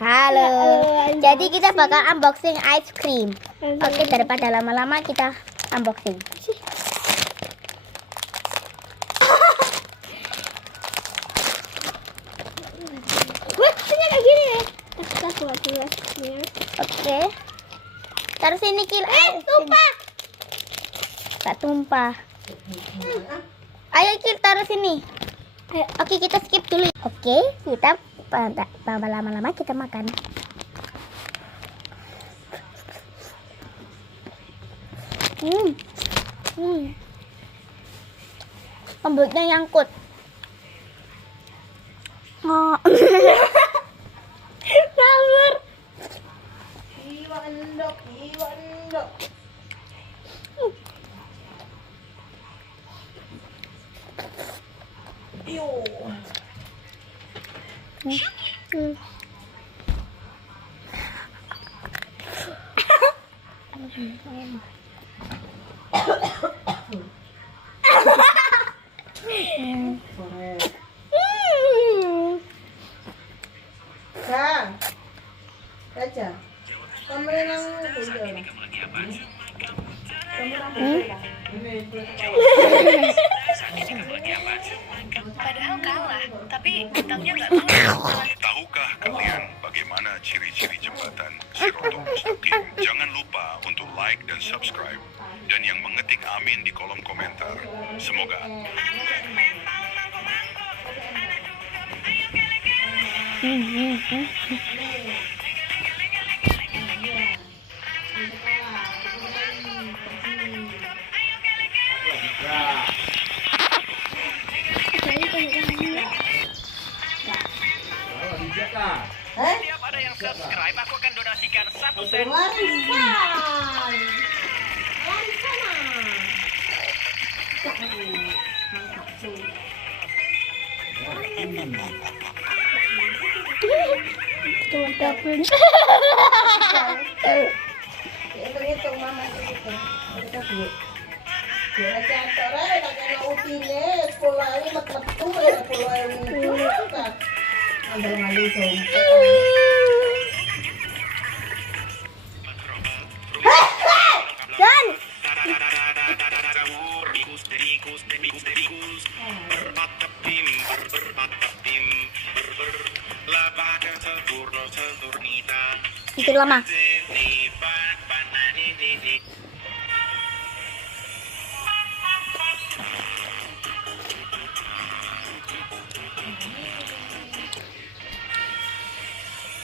Halo. Jadi kita bakal unboxing ice cream. Oke, daripada lama-lama kita unboxing. Ini kayak gini ya. Oke. Taruh sini Kil. Tumpah. Gak tumpah. Ayo Kil, taruh sini. Oke, kita skip dulu. Oke, kita lama-lama kita makan. Lembutnya nyangkut. Oh. Sabar. Iwa endok. Yo. Kang, Raja, kamu nang Padahal kalah, tapi bintangnya nggak kalah. Tahukah kalian bagaimana ciri-ciri jembatan Siratal Mustaqim? Jangan lupa untuk like dan subscribe. Dan yang mengetik amin di kolom komentar. Semoga Setiap ada yang subscribe, aku akan donasikan 1 sen. Hitung mama itu. Kita duit. Dia cantor aja tak kena utile, sekolah ini metu ya, sekolah ini. Ambil malu dong. Dan itu lama.